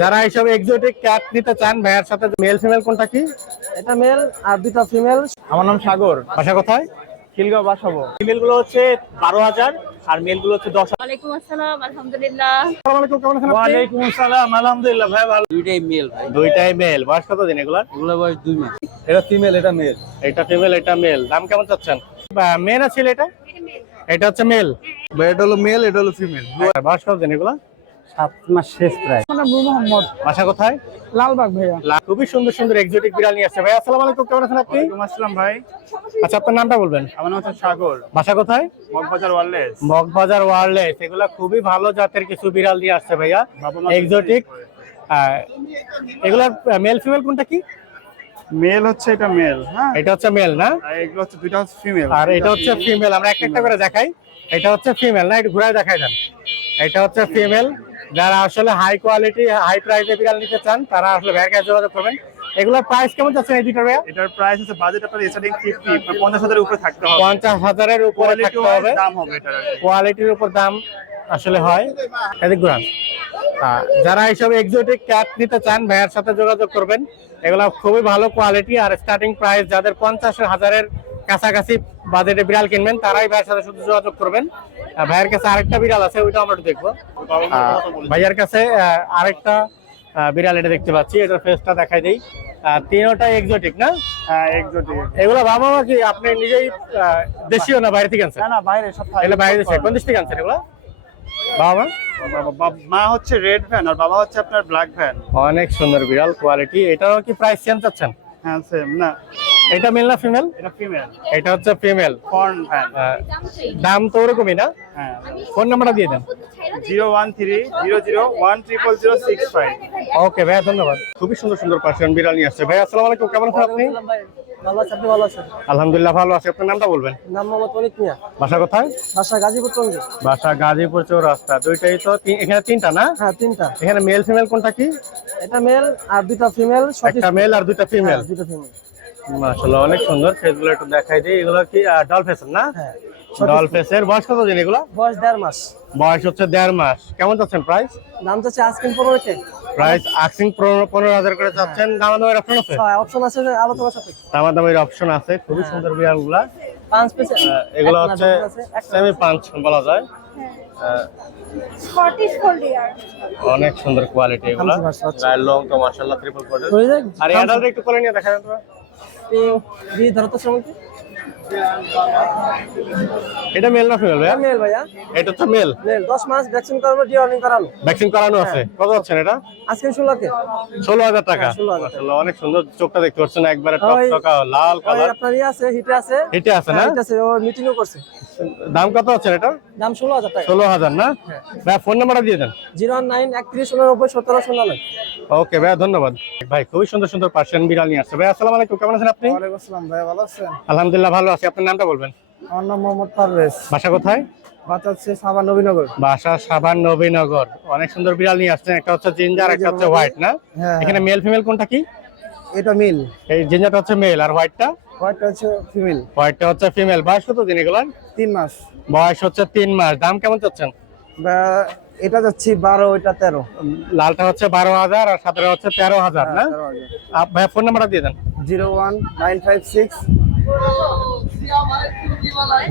যারা এইসব exotic cat নিতে চান ভাইয়ার সাথে মেল ফিমেল কোনটা কি? এটা মেল আর দুটো ফিমেল আমার নাম সাগর। বাসা কোথায়? খিলগাঁও বাসাবো ফিমেলগুলো হচ্ছে বারো হাজার আর মেলগুলো হচ্ছে দশ ওয়ালাইকুম আসসালাম আলহামদুলিল্লাহ। আসসালামু কেমন আছেন ওয়ালাইকুম আসসালাম আলহামদুলিল্লাহ ভাই ভালো। দুইটাই মেল ভাই। দুইটাই মেল বয়স কত দিন এগুলার? ওগুলো বয়স দুই মাস। এটা ফিমেল এটা মেল এটা ফিমেল এটা মেল দাম কেমন চাচ্ছেন? মেল আছে এটা? এটা হচ্ছে মেল এটা হলো মেল এটা হলো ফিমেল বয়স কত দিন এগুলা? সাত মাস শেষ প্রায়। নূর মোহাম্মদ। বাসা কোথায়? লালবাগ ভাইয়া। লা- খুবই সুন্দর সুন্দর এক্সোটিক বিড়াল নিয়ে আসছে ভাই। আসসালামু আলাইকুম কেমন আছেন আপনি? আসসালাম ভাই। আচ্ছা আপনার নামটা বলবেন? আমার নাম হচ্ছে সাগর। বাসা কোথায়? মগবাজার ওয়ারলেস। মগবাজার ওয়ারলেস। এগুলা খুবই ভালো জাতের কিছু বিড়াল নিয়ে আসছে ভাইয়া। এক্সোটিক এগুলার মেল ফিমেল কোনটা কি? মেল হচ্ছে এটা মেল হ্যাঁ? এটা হচ্ছে মেল না? এগুলো হচ্ছে দুইটা হচ্ছে ফিমেল আর এটা হচ্ছে ফিমেল আমরা একটা একটা করে দেখাই। এটা হচ্ছে ফিমেল না? একটু ঘুরায় দেখাই দেন। এটা হচ্ছে ফিমেল যারা আসলে হাই কোয়ালিটি হাই প্রাইসে বিড়াল নিতে চান তারা আসলে ভাইয়ের কাছে যোগাযোগ করবেন। এগুলোর প্রাইস কেমন যাচ্ছে এই দুইটার ভাইয়া? এটার প্রাইস হচ্ছে বাজেট আপনার স্টার্টিং ফিফটি পঞ্চাশ হাজারের উপরে থাকতে হবে। পঞ্চাশ হাজারের উপরে থাকতে হবে। দাম হবে এটার কোয়ালিটির উপর দাম আসলে হয়। এদিক ঘুরান। যারা এইসব এক্সোটিক ক্যাট নিতে চান ভাইয়ার সাথে যোগাযোগ করবেন। এগুলো খুবই ভালো কোয়ালিটি আর স্টার্টিং প্রাইস যাদের পঞ্চাশ হাজারের কাছাকাছি বাজেটে বিড়াল কিনবেন তারাই ভাইয়ের সাথে শুধু যোগাযোগ করবেন। ভাইয়ের কাছে আরেকটা বিড়াল আছে ওইটা আমরা একটু দেখব। ভাইয়ার কাছে আরেকটা বিড়াল এটা দেখতে পাচ্ছি এটার ফেসটা দেখাই দিই। আহ, তিনোটাই এক্সোটিক না? হ্যাঁ এক্সোটিক এগুলো বাবা মা কি আপনি নিজেই দেশীয় না বাইরে থেকে আনছেন? না না বাইরে সব এগুলো বাইরে দেশে কোন দেশ থেকে আনছেন এগুলো? বাবা মা? মা হচ্ছে রেড ভ্যান আর বাবা হচ্ছে আপনার ব্ল্যাক ভ্যান অনেক সুন্দর বিড়াল কোয়ালিটি এটারও কি প্রাইস চেঞ্জ চাচ্ছেন? হ্যাঁ সেম না। এটা মেল না ফিমেল এটা ফিমেল এটা হচ্ছে ফিমেল ভ্যান দাম তো ওরকমই না? হ্যাঁ। ফোন নাম্বারটা দিয়ে দেন। Zero one three zero zero one triple zero six five. Okay ভাইয়া ধন্যবাদ। খুবই সুন্দর সুন্দর পার্সিয়ান বিড়াল নিয়ে আসছে। ভাই আসসালামু আলাইকুম। কেমন আছেন আপনি? ভাই ভালো আছে আপনি ভালো আছেন? আলহামদুলিল্লাহ ভালো আছি। আপনার নামটা বলবেন? নাম মোহাম্মদ অনিক মিয়া। বাসা কোথায়? বাসা গাজীপুর টঙ্গী। বাসা গাজীপুর চৌরাস্তা। দুইটাই তো এখানে তিনটা না? হ্যাঁ তিনটা। এখানে মেল ফিমেল কোনটা কি? এটা মেল আর দুটো ফিমেল একটা মেল আর দুইটা ফিমেল দুটো ফিমেল মাশাআল্লাহ অনেক সুন্দর। ফেসগুলো একটু দেখাই দিই। এগুলো কি ডল ফেসের না? হ্যাঁ ডল ফেসের বয়স কত দিন এগুলো? বয়স দেড় মাস। বয়স হচ্ছে দেড় মাস। কেমন যাচ্ছেন প্রাইস দাম চাচ্ছে আজকের পনেরো কে। প্রাইস আক্সিং পনেরো হাজার করে চাচ্ছেন। দামা দামের অপশন আছে? অপশন আছে যে আলোচনা সাথে দামা দামের অপশন আছে। খুবই সুন্দর বিড়ালগুলা। পাঁচ পিস এগুলো হচ্ছে সেমি পাঁচ বলা যায়। স্কটিশ অনেক সুন্দর কোয়ালিটি এগুলো। লং তো মাশাআল্লাহ ট্রিপল যায় আর অ্যাডাল্ট একটু করে নিয়ে দেখা যাবে দিয়ে ধরো তো শ্রমিক। এটা মেল না ফিমেল ভাইয়া? মেল ভাইয়া। এটা তো মেল মেল দশ মাস ভ্যাকসিন করানো ডিওয়ার্নিং করানো। ভ্যাকসিন করানো আছে। কত হচ্ছেন এটা? আজকে ষোলো কে? ষোলো হাজার টাকা। হ্যাঁ, 16,000 মাশাআল্লাহ অনেক সুন্দর চোখটা দেখতে পাচ্ছেন একবারে টক ওই- লাল কালার আপনার ইয়ে আছে হিটে আছে। হিটে আছে না? হ্যাঁ, হিটে আছে ও মিটিংও করছে। দাম কত হচ্ছে এটা? দাম ষোলো হাজার টাকা। ষোলো হাজার না? হ্যাঁ। ভাই ফোন নাম্বারটা দিয়ে দেন। জিরো নাইন একত্রিশ উননব্বই সতেরো শূন্য নয়। ওকে ভাই ধন্যবাদ। ভাই খুবই সুন্দর সুন্দর পার্সিয়ান বিড়াল নিয়ে আসছে। ভাই আসসালামু আলাইকুম কেমন আছেন আপনি? ওয়ালাইকুম আসসালাম ভাই ভালো আছেন? আলহামদুলিল্লাহ ভালো আছি। আপনার নামটা বলবেন? আমার নাম মোহাম্মদ পারভেজ। বাসা কোথায়? বাচ্চা হচ্ছে সাবা নবীনগর। বাসা সাবান নবীনগর। অনেক সুন্দর বিড়াল নিয়ে আসছেন। একটা হচ্ছে জিঞ্জার একটা হচ্ছে হোয়াইট না? হ্যাঁ। এখানে মেল ফিমেল কোনটা কি? এটা মিল। এই জিঞ্জারটা হচ্ছে মেল আর হোয়াইটটা? হোয়াইটটা হচ্ছে ফিমেল। হোয়াইটটা হচ্ছে ফিমেল। বয়স কত দিন এগুলার? তিন মাস। বয়স হচ্ছে তিন মাস। দাম কেমন চাচ্ছেন? এটা যাচ্ছি বারো ওইটা তেরো। লালটা হচ্ছে বারো হাজার আর সাতটা হচ্ছে তেরো হাজার না? আপ- ভাই ফোন নাম্বারটা দিয়ে দেন। Zero one nine five six.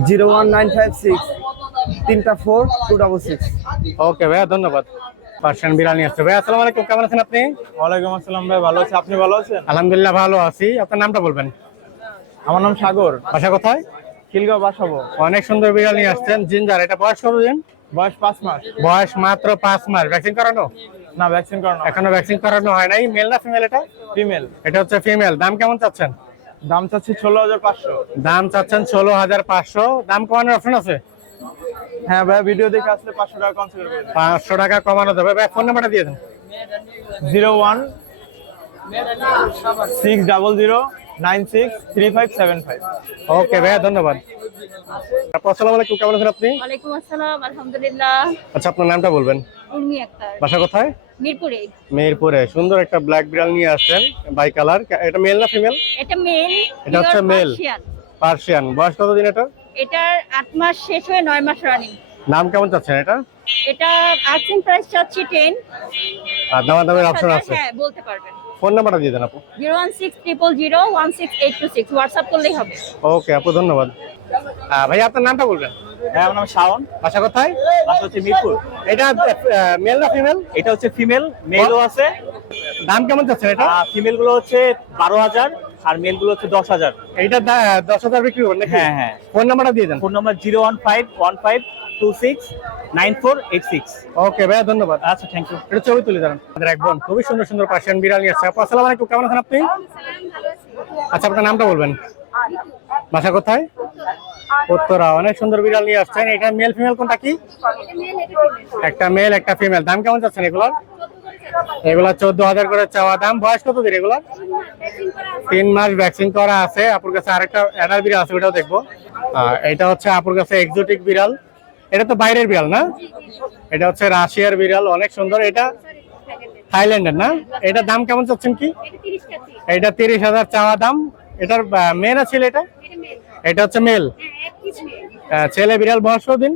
Zero one nine five six. তিনটা four two double six. Okay ভাইয়া ধন্যবাদ। পার্সিয়ান নিয়ে আসছে। ভাই আসসালামু আলাইকুম। কেমন আছেন আপনি? ওয়ালাইকুম আসসালাম ভাই ভালো আছি। আপনি ভালো আছেন? আলহামদুলিল্লাহ ভালো আছি। আপনার নামটা বলবেন? আমার নাম সাগর। বাসা কোথায়? খিলগাঁও বাসাবো অনেক সুন্দর বিড়াল নিয়ে আসছেন। জিঞ্জার এটা বয়স কত দিন বয়স পাঁচ মাস। বয়স মাত্র পাঁচ মাস। ভ্যাকসিন করানো? না ভ্যাকসিন করানো এখনও ভ্যাকসিন করানো হয় নাই। মেল না ফিমেল এটা? ফিমেল। এটা হচ্ছে ফিমেল। দাম কেমন চাচ্ছেন? দাম চাচ্ছি ষোলো হাজার পাঁচশো। দাম চাচ্ছেন ষোলো হাজার পাঁচশো। দাম কমানোর অপশন আছে? হ্যাঁ ভাই ভিডিও দেখে আসলে পাঁচশো টাকা করে পাঁচশো টাকা কমানো যাবে। ভাই ফোন নাম্বারটা দিয়ে দেন। Zero one six double zero nine six three five seven five. Okay ভাইয়া ধন্যবাদ। আপু, আসসালামু আলাইকুম কেমন আছেন আপনি? ওয়ালাইকুম আসসালাম আলহামদুলিল্লাহ। আচ্ছা আপনার নামটা বলবেন? উর্মি আক্তার। বাসা কোথায়? মিরপুরে। মেহেরপুরে সুন্দর একটা ব্ল্যাক বিড়াল নিয়ে আসছেন বাই কালার এটা মেল না ফিমেল এটা মেল এটা হচ্ছে male। পার্সিয়ান বয়স কত দিন এটা? এটার আট মাস শেষ হয়ে নয় মাস রানিং দাম কেমন চাচ্ছেন এটা? এটা আর্থিং প্রাইস চাচ্ছি টেন আর দামা দামের অপশন আছে। হ্যাঁ বলতে পারবেন। ফোন নাম্বারটা দিয়ে দেন আপু। Zero one six triple zero one six eight two six WhatsApp করলেই হবে। ওকে আপু ধন্যবাদ। ভাই আপনার নামটা বলবেন? হ্যাঁ আমার নাম শাওন। বাসা কোথায়? বাসা হচ্ছে মিরপুর। এটা মেল না ফিমেল এটা হচ্ছে ফিমেল মেলও আছে। দাম কেমন চাচ্ছেন এটা? ফিমেলগুলো হচ্ছে বারো হাজার আর মেলগুলো হচ্ছে দশ হাজার। এইটা দশ হাজার বিক্রি করবেন নাকি? হ্যাঁ, হ্যাঁ। ফোন নাম্বারটা দিয়ে দেন। Phone number zero one five one five two six nine four eight six okay ভাইয়া ধন্যবাদ। আচ্ছা থ্যাংক ইউ এটা ছবি তুলে দেন আমাদের এক বোন খুবই সুন্দর সুন্দর পার্সিয়ান বিড়াল নিয়ে আসছে। আপু আসসালামু আলাইকুম কেমন আছেন আপনি? আচ্ছা আপনার নামটা বলবেন? বাসা কোথায়? উত্তরা। অনেক সুন্দর বিড়াল নিয়ে আসছেন। এটা মেল ফিমেল কোনটা কি? একটা মেল একটা ফিমেল দাম কেমন চাচ্ছেন এগুলোর? এগুলা চোদ্দ হাজার করে চাওয়া দাম। বয়স কত দিন এগুলার? তিন মাস ভ্যাকসিন করা আছে। আপুর কাছে আরেকটা অ্যাডাল বিড়াল আছে ওটাও দেখব। এটা হচ্ছে আপুর কাছে এক্সোটিক বিড়াল। এটা তো বাইরের বিড়াল না? এটা হচ্ছে রাশিয়ার বিড়াল, অনেক সুন্দর। এটা থাইল্যান্ডের না? এটা দাম কেমন চাচ্ছেন কি? এটা তিরিশ হাজার চাওয়া দাম। এটার মেয়ে না ছেলে এটা? এটা হচ্ছে মেল। ছেলে বিড়াল বয়স দিন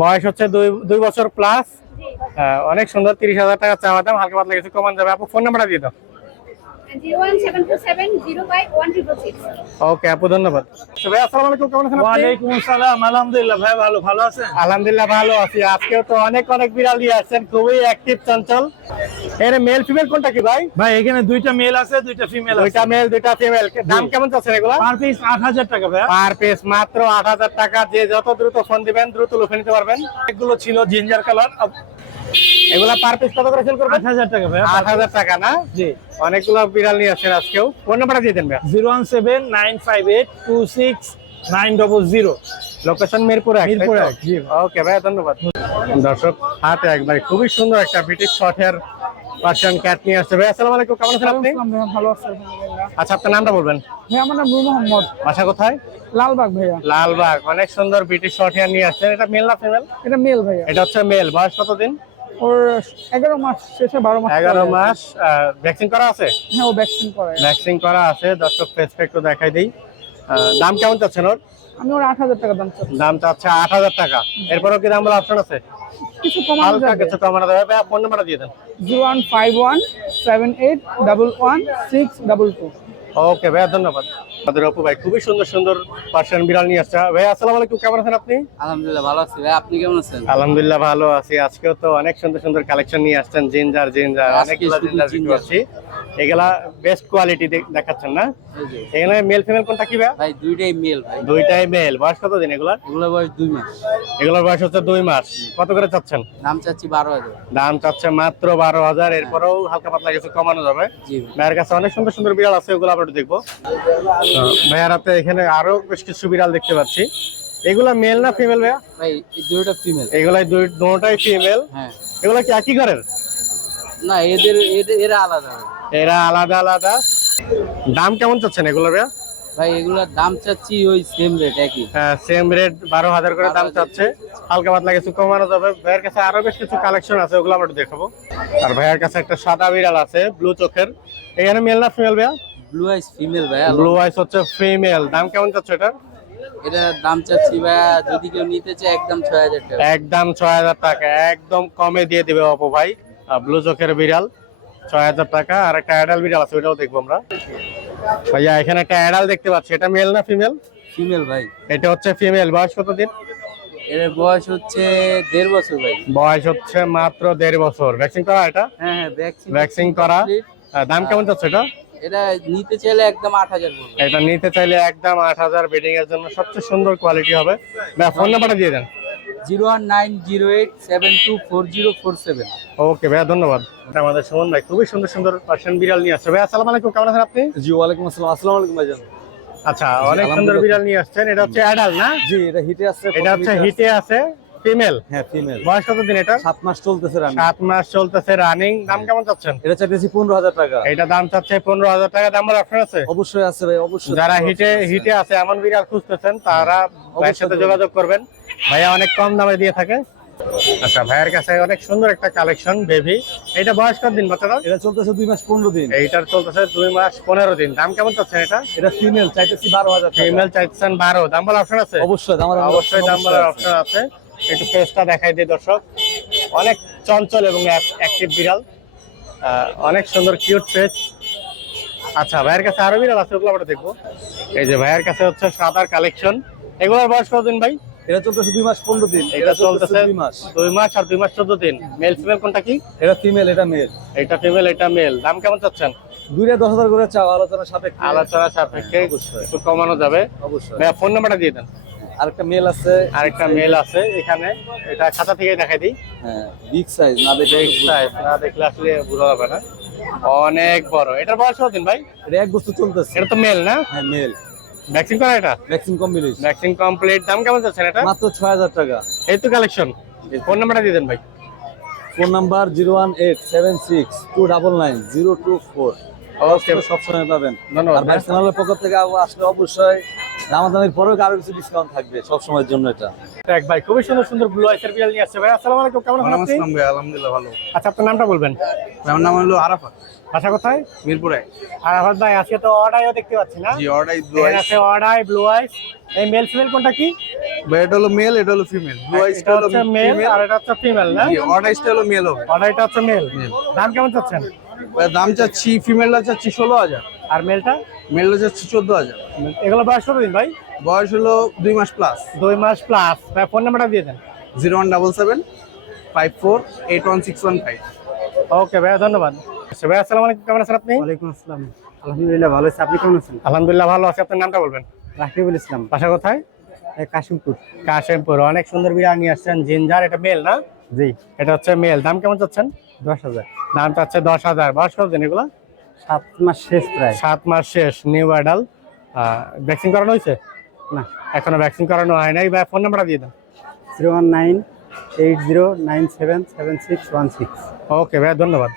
বয়স হচ্ছে দুই দুই বছর প্লাস অনেক সুন্দর, তিরিশ হাজার টাকা চাওয়া দাম। হালকা পাতলা কিছু কমান যাবে। আপু ফোন নাম্বারটা দিয়ে দাও। ওকে আপু ধন্যবাদ। ভাই আসসালামু আলাইকুম কেমন আছেন আসসালাম আলহামদুলিল্লাহ ভাই ভালো ভালো আছেন? আলহামদুলিল্লাহ ভালো আছি। আজকেও তো অনেক অনেক বিড়াল নিয়ে আসছেন খুবই অ্যাক্টিভ চঞ্চল। এর মেল ফিমেল কোনটা কি ভাই? ভাই এখানে দুইটা মেল আছে দুইটা ফিমেল আছে। দুইটা মেল দুইটা ফিমেল দাম কেমন এগুলা? পার পিস আট হাজার টাকা ভাই পার পিস মাত্র আট হাজার টাকা। যে যত দ্রুত ফোন দিবেন দ্রুত লুফে নিতে পারবেন। এগুলো ছিল জিঞ্জার কালার এগুলা পার পিস কত করে সেল করবেন? আট হাজার টাকা ভাই আট হাজার টাকা না? জি। অনেকগুলো বিড়াল নিয়ে আজকেও। ফোন নাম্বারটা দিয়ে দেন ভাই লোকেশন মিরপুর এক মিরপুর এক, জি। ওকে ভাই ধন্যবাদ। দর্শক হাতে একবার খুবই সুন্দর একটা ব্রিটিশ শর্টের পার্সিয়ান ক্যাট নিয়ে আসছে। ভাই আসসালামু আলাইকুম কেমন আছেন আপনি? ভালো আছে আচ্ছা আপনার নামটা বলবেন? ভাই আমার নাম নূর মোহাম্মদ। বাসা কোথায়? লালবাগ ভাইয়া। লালবাগ। অনেক সুন্দর ব্রিটিশ শর্ট হেয়ার নিয়ে আসছেন। এটা মেল না ফিমেল এটা মেল ভাইয়া। এটা হচ্ছে মেল বয়স কতদিন? ওর এগারো মাস শেষে বারো মাস এগারো মাস ভ্যাকসিন করা আছে? হ্যাঁ ও ভ্যাকসিন করে ভ্যাকসিন করা আছে দর্শক ফেস একটু দেখাই দিই। দাম কেমন চাচ্ছেন ওর? আমি ওর আট হাজার টাকা দাম চাচ্ছি। দাম চাচ্ছে আট হাজার টাকা। এরপরেও কি দাম বলার অপশন আছে? কিছু কমানো যাবে। কিছু কমানো যাবে। ফোন নাম্বারটা দিয়ে দেন। Zero one five one seven eight double one six double two. Okay ভাইয়া ধন্যবাদ। আমাদের অপু ভাই খুবই সুন্দর সুন্দর পার্সিয়ান বিড়াল নিয়ে আসছে। ভাই আসসালামু আলাইকুম কেমন আছেন আপনি? আলহামদুলিল্লাহ ভালো আছি। ভাই আপনি কেমন আছেন? আলহামদুলিল্লাহ ভালো আছি। আজকেও তো অনেক সুন্দর সুন্দর কালেকশন নিয়ে আসছেন জিঞ্জার জিঞ্জার অনেক জিঞ্জার দেখতে। পাচ্ছি। এগুলা বেস্ট কোয়ালিটি দেখাচ্ছেন না? এখানে মেল ফিমেল কোনটা কি ভাই? ভাই দুইটাই মেল ভাই। দুইটাই মেল বয়স কত দিন এগুলার? এগুলো বয়স দুই মাস। এগুলোর বয়স হচ্ছে দুই মাস। কত করে চাচ্ছেন? নাম চাচ্ছি বারো হাজার। দাম চাচ্ছে মাত্র বারো হাজার। এরপরেও হালকা পাতলা কিছু কমানো যাবে। ভাইয়ের কাছে অনেক সুন্দর সুন্দর বিড়াল আছে ওগুলো আমরা একটু দেখব ভাইয়ার হাতে এখানে আরও বেশ কিছু বিড়াল দেখতে পাচ্ছি। এগুলা মেল না ফিমেল ভাইয়া? ভাই দুইটা ফিমেল এগুলা দুই দুটাই ফিমেল হ্যাঁ। এগুলা কি একই ঘরের? না এদের এরা আলাদা। এরা আলাদা আলাদা। দাম কেমন চাচ্ছেন এগুলো ভাইয়া? ভাই এগুলোর দাম চাচ্ছি ওই সেম রেট একই। সেম রেট বারো হাজার করে দাম 12,000 চাচ্ছে। হালকা পাতলা কিছু কমানো যাবে। ভাইয়ের কাছে আরও বেশ কিছু কালেকশন আছে ওগুলো আমরা দেখাবো। আর ভাইয়ের কাছে একটা সাদা বিড়াল আছে ব্লু চোখের। এখানে মেল না ফিমেল ভাইয়া? ব্লু আইস ফিমেল ভাই ব্লু আইস হচ্ছে ফিমেল দাম কেমন চাচ্ছে এটা এটার দাম চাচ্ছি ভাইয়া যদি কেউ নিতে চায় একদম ছয় হাজার টাকা। একদম ছয় হাজার টাকা একদম কমে দিয়ে দিবে অপো ভাই। ব্লু চোখের বিড়াল। ছয় হাজার টাকা আর একটা অ্যাডাল বিড়াল আছে ওইটাও দেখব আমরা। ভাইয়া এখানে একটা অ্যাডাল দেখতে পাচ্ছি। এটা মেল না ফিমেল ফিমেল ভাই। এটা হচ্ছে ফিমেল বয়স কত দিন এর বয়স হচ্ছে দেড় বছর ভাই। বয়স হচ্ছে মাত্র দেড় বছর। ভ্যাকসিন করা এটা? হ্যাঁ হ্যাঁ ভ্যাকসিন ভ্যাকসিন করা। দাম কেমন যাচ্ছে এটা? এটা নিতে চাইলে একদম আট হাজার পড়বে এটা নিতে চাইলে একদম আট হাজার বেডিং এর জন্য সবচেয়ে সুন্দর কোয়ালিটি হবে। না ফোন নাম্বারটা দিয়ে দেন। Zero one nine zero eight seven two four zero four seven. Okay ভাইয়া ধন্যবাদ। এটা আমাদের সুমন ভাই খুবই সুন্দর সুন্দর পার্সিয়ান বিড়াল নিয়ে আসছে। ভাই আসসালামু আলাইকুম কেমন আছেন আপনি? জি ওয়ালাইকুম আসসালাম। আসসালামু আলাইকুম ভাইজান। আচ্ছা অনেক সুন্দর বিড়াল নিয়ে আসছেন। এটা হচ্ছে অ্যাডাল না? জি এটা হিটে আছে এটা হচ্ছে হিটে আছে। ফিমেল হ্যাঁ ফিমেল বয়স কত দিন এটা সাত মাস চলতেছে রানি সাত মাস চলতেছে রানিং দাম কেমন চাচ্ছেন? এটা চাইতেছি পনেরো হাজার টাকা। এটা দাম চাচ্ছে পনেরো হাজার টাকা। দাম অপশন আছে? অবশ্যই আছে ভাই অবশ্যই। যারা হিটে হিটে আছে এমন বিড়াল খুঁজতেছেন তারা ভাইয়ের সাথে যোগাযোগ করবেন। ভাইয়া অনেক কম দামে দিয়ে থাকে। আচ্ছা ভাইয়ের কাছে অনেক সুন্দর একটা কালেকশন বেবি। এটা বয়স কত দিন বাচ্চারা এটা চলতেছে দুই মাস পনেরো দিন। এইটার চলতেছে দুই মাস পনেরো দিন। দাম কেমন চাচ্ছেন এটা? এটা ফিমেল চাইতেছি বারো হাজার ফিমেল চাইছেন বারো। দাম বলার অপশন আছে? অবশ্যই আমার অবশ্যই দাম বলার অপশন আছে। একটু ফেসটা দেখাই দিই দর্শক। অনেক চঞ্চল এবং অ্যাক্টিভ বিড়াল। অনেক সুন্দর কিউট ফেস আচ্ছা ভাইয়ের কাছে আরও বিড়াল আছে ওগুলো আমরা দেখব। এই যে ভাইয়ের কাছে হচ্ছে সাদার কালেকশন। এগুলোর বয়স কতদিন ভাই? এটা চলতেছে দুই মাস পনেরো দিন। এটা চলতেছে দুই মাস। দুই মাস আর দুই মাস চোদ্দ দিন। মেল ফিমেল কোনটা কি? এটা ফিমেল এটা মেল এটা ফিমেল এটা মেল দাম কেমন চাচ্ছেন? দুইটা দশ হাজার করে চাও আলোচনা সাপেক্ষে। আলোচনা সাপেক্ষে একটু কমানো যাবে। অবশ্যই। ফোন নাম্বারটা দিয়ে দেন। আরেকটা মেল আছে। আরেকটা মেল আছে এখানে। এটা খাতা থেকে দেখাই দিই। হ্যাঁ বিগ সাইজ না দেখে Big size, না দেখলে আসলে বোঝা যাবে না। অনেক বড়। এটার বয়স কতদিন ভাই? এটা এক বস্তু চলতেছে। এটা তো মেল না? হ্যাঁ মেল ভ্যাকসিন করা এটা? ভ্যাকসিন কমপ্লিট ভ্যাকসিন কমপ্লিট দাম কেমন যাচ্ছে এটা? মাত্র ছয় হাজার টাকা। এই তো কালেকশন ফোন নাম্বারটা দিয়ে দেন ভাই। Phone number zero one eight seven six two double nine zero two four. Okay সবসময় পাবেন। ধন্যবাদ আর ভাই। চ্যানেলের পক্ষ থেকে আবার আসলে অবশ্যই দামাদামির পরেও আরও কিছু ডিসকাউন্ট থাকবে সবসময়ের জন্য এটা? এক ভাই খুবই সুন্দর সুন্দর ব্লু আইসের বিড়াল নিয়ে আসছে ভাই। আসসালামু আলাইকুম কেমন আছেন আপনি? ভাই আলহামদুলিল্লাহ ভালো। আচ্ছা আপনার নামটা বলবেন? আমার নাম হলো আরাফাত। বাসা কোথায়? মিরপুরে। আর আবার ভাই আজকে তো অর্ডাইও দেখতে পাচ্ছি না। জি অর্ডার ব্লু আইস আছে অর্ডাই ব্লু আইস এই মেল ফিমেল কোনটা কি? এটা হলো মেল এটা হলো ফিমেল ব্লু আইসটা এটা হলো মেল আর এটা হচ্ছে ফিমেল না? জি অর্ডাইসটা হলো মেল হবে। অর্ডাইটা হচ্ছে মেল দাম কেমন চাচ্ছেন? দাম চাচ্ছি ফিমেলটা চাচ্ছি ষোলো হাজার। আর মেলটা? মেলটা চাচ্ছি চোদ্দ হাজার। এগুলো বয়স কত দিন ভাই? বয়স হলো দুই মাস প্লাস দুই মাস প্লাস ভাই ফোন নাম্বারটা দিয়ে দেন। Zero one double seven five four eight one six one five. Okay ভাইয়া ধন্যবাদ। আচ্ছা ভাই আসসালামু আলাইকুম। কেমন আছেন আপনি? ওয়ালাইকুম আসসালাম। আলহামদুলিল্লাহ ভালো আছে। আপনি কেমন আছেন? আলহামদুলিল্লাহ ভালো আছি। আপনার নামটা বলবেন? রাকিবুল ইসলাম। বাসা কোথায়? কাশিমপুর। কাশিমপুর। অনেক সুন্দর বিড়াল নিয়ে আসছেন। জিঞ্জার এটা মেল না? জি। এটা হচ্ছে মেল। দাম কেমন চাচ্ছেন? দশ হাজার। দাম চাচ্ছে দশ হাজার। বয়স কত দিন এগুলো? সাত মাস শেষ প্রায়। সাত মাস শেষ নিউ অ্যাডাল ভ্যাকসিন করানো হয়েছে? না। এখনও ভ্যাকসিন করানো হয় নাই। ভাই ফোন নাম্বারটা দিয়ে দাও। Zero one nine eight zero nine seven seven six one six. Okay ভাই ধন্যবাদ।